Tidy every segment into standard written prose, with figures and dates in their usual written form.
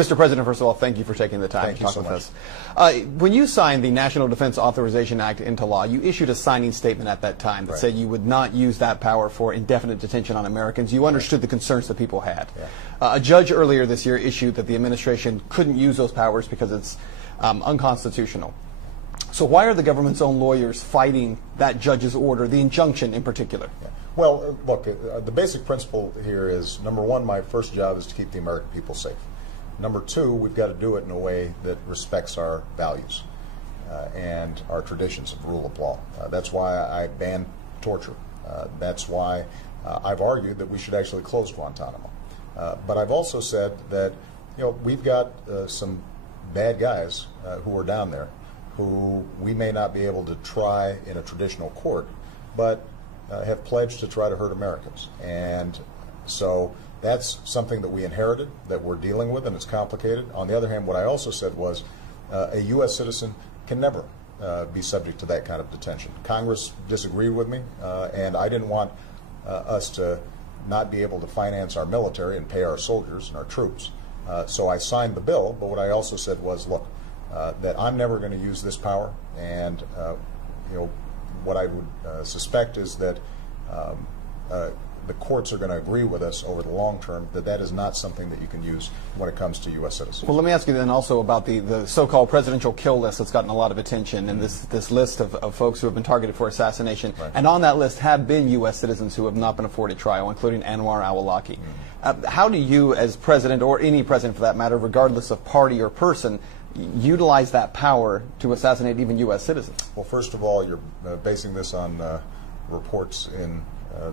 Mr. President, first of all, thank you for taking the time to talk with us. When you signed the National Defense Authorization Act into law, you issued a signing statement at that time that said you would not use that power for indefinite detention on Americans. You understood the concerns that people had. A judge earlier this year issued that the administration couldn't use those powers because it's unconstitutional. So why are the government's own lawyers fighting that judge's order, the injunction in particular? Well, look, the basic principle here is, number one, my first job is to keep the American people safe. Number two, we've got to do it in a way that respects our values and our traditions of rule of law. That's why I ban torture. That's why I've argued that we should actually close Guantanamo. But I've also said that, you know, we've got some bad guys who are down there who we may not be able to try in a traditional court, but have pledged to try to hurt Americans. And so that's something that we inherited, that we're dealing with, and it's complicated. On the other hand, what I also said was a U.S. citizen can never be subject to that kind of detention. Congress disagreed with me, and I didn't want us to not be able to finance our military and pay our soldiers and our troops. So I signed the bill, but what I also said was, look, that I'm never going to use this power, and you know, what I would suspect is that the courts are going to agree with us over the long term that that is not something that you can use when it comes to U.S. citizens. Well, let me ask you then also about the so-called presidential kill list that's gotten a lot of attention, and this list of folks who have been targeted for assassination. Right. And on that list have been U.S. citizens who have not been afforded trial, including Anwar al-Awlaki. How do you, as president, or any president for that matter, regardless of party or person, utilize that power to assassinate even U.S. citizens? Well, first of all, you're basing this on reports in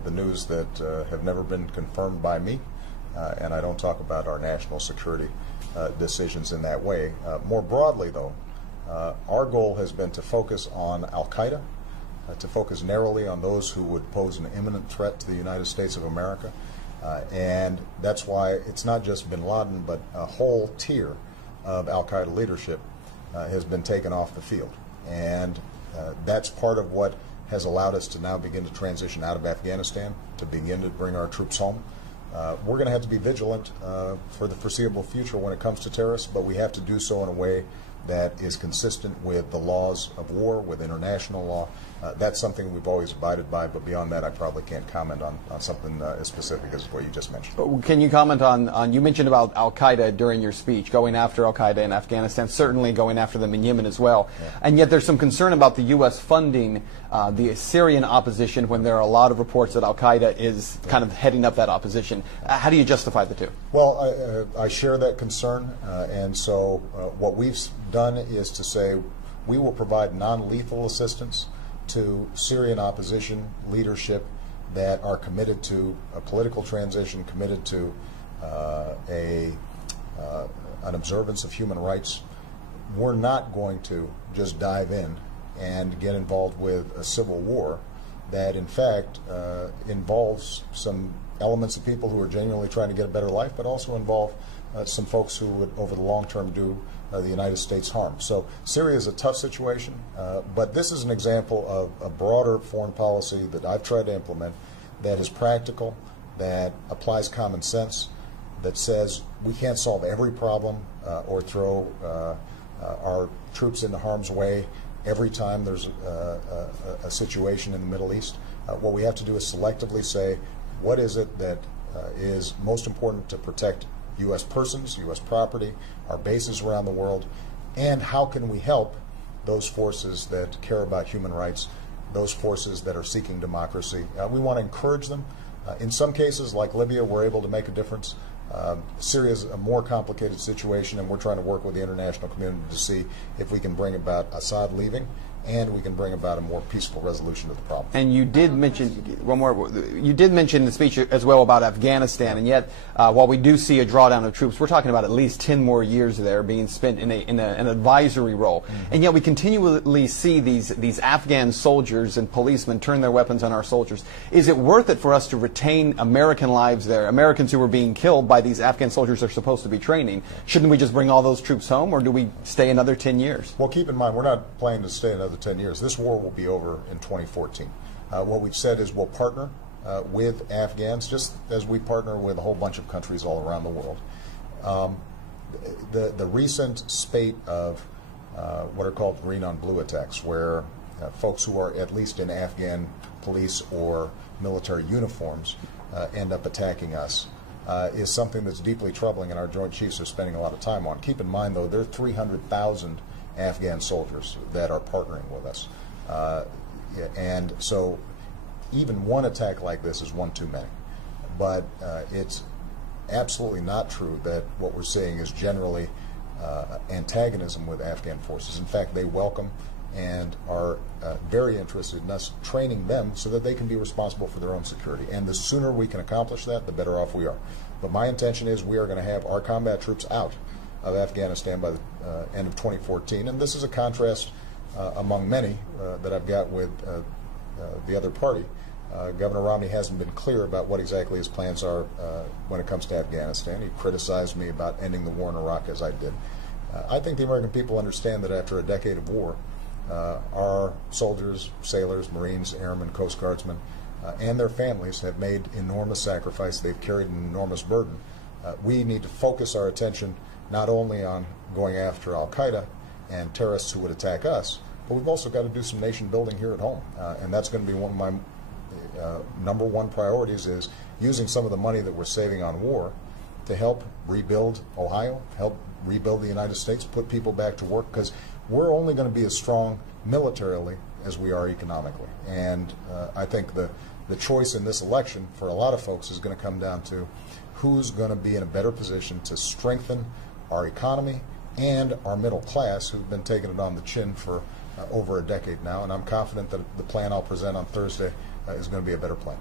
the news that have never been confirmed by me, and I don't talk about our national security decisions in that way. More broadly, though, our goal has been to focus on al-Qaeda, to focus narrowly on those who would pose an imminent threat to the United States of America, and that's why it's not just bin Laden, but a whole tier of al-Qaeda leadership has been taken off the field. And that's part of what has allowed us to now begin to transition out of Afghanistan, to begin to bring our troops home. We're going to have to be vigilant for the foreseeable future when it comes to terrorists, but we have to do so in a way that is consistent with the laws of war, with international law. That's something we've always abided by, but beyond that I probably can't comment on something as specific as what you just mentioned. Can you comment on, you mentioned about al-Qaeda during your speech, going after al-Qaeda in Afghanistan, certainly going after them in Yemen as well, and yet there's some concern about the U.S. funding the Syrian opposition when there are a lot of reports that al-Qaeda is kind of heading up that opposition. How do you justify the two? Well, I share that concern, and so what we've done is to say we will provide non-lethal assistance to Syrian opposition leadership that are committed to a political transition, committed to an observance of human rights. We're not going to just dive in and get involved with a civil war that in fact involves some elements of people who are genuinely trying to get a better life, but also involve some folks who would over the long term do the United States harm. So Syria is a tough situation, but this is an example of a broader foreign policy that I've tried to implement that is practical, that applies common sense, that says we can't solve every problem or throw our troops into harm's way every time there's a situation in the Middle East. What we have to do is selectively say, what is it that is most important to protect U.S. persons, U.S. property, our bases around the world, and how can we help those forces that care about human rights, those forces that are seeking democracy. We want to encourage them. In some cases, like Libya, we're able to make a difference. Syria is a more complicated situation, and we're trying to work with the international community to see if we can bring about Assad leaving, and we can bring about a more peaceful resolution of the problem. And you did mention one more. You did mention in the speech as well about Afghanistan, and yet while we do see a drawdown of troops, we're talking about at least 10 more years there being spent in an advisory role. And yet we continually see these Afghan soldiers and policemen turn their weapons on our soldiers. Is it worth it for us to retain American lives there, Americans who are being killed by these Afghan soldiers they're supposed to be training? Shouldn't we just bring all those troops home, or do we stay another 10 years? Well, keep in mind, we're not planning to stay another 10 years. This war will be over in 2014. What we've said is we'll partner with Afghans, just as we partner with a whole bunch of countries all around the world. the recent spate of what are called green on blue attacks, where folks who are at least in Afghan police or military uniforms end up attacking us, is something that's deeply troubling, and our Joint Chiefs are spending a lot of time on. Keep in mind, though, there are 300,000 Afghan soldiers that are partnering with us. And so even one attack like this is one too many. But it's absolutely not true that what we're seeing is generally antagonism with Afghan forces. In fact, they welcome and are very interested in us training them so that they can be responsible for their own security. And the sooner we can accomplish that, the better off we are. But my intention is we are going to have our combat troops out of Afghanistan by the end of 2014. And this is a contrast among many that I've got with the other party. Governor Romney hasn't been clear about what exactly his plans are when it comes to Afghanistan. He criticized me about ending the war in Iraq, as I did. I think the American people understand that after a decade of war, our soldiers, sailors, Marines, airmen, Coast Guardsmen, and their families have made enormous sacrifice. They've carried an enormous burden. We need to focus our attention not only on going after al-Qaeda and terrorists who would attack us, but we've also got to do some nation building here at home. And that's going to be one of my number one priorities, is using some of the money that we're saving on war to help rebuild Ohio, help rebuild the United States, put people back to work, because we're only going to be as strong militarily as we are economically. And I think the choice in this election for a lot of folks is going to come down to who's going to be in a better position to strengthen our economy and our middle class, who've been taking it on the chin for over a decade now. And I'm confident that the plan I'll present on Thursday is going to be a better plan.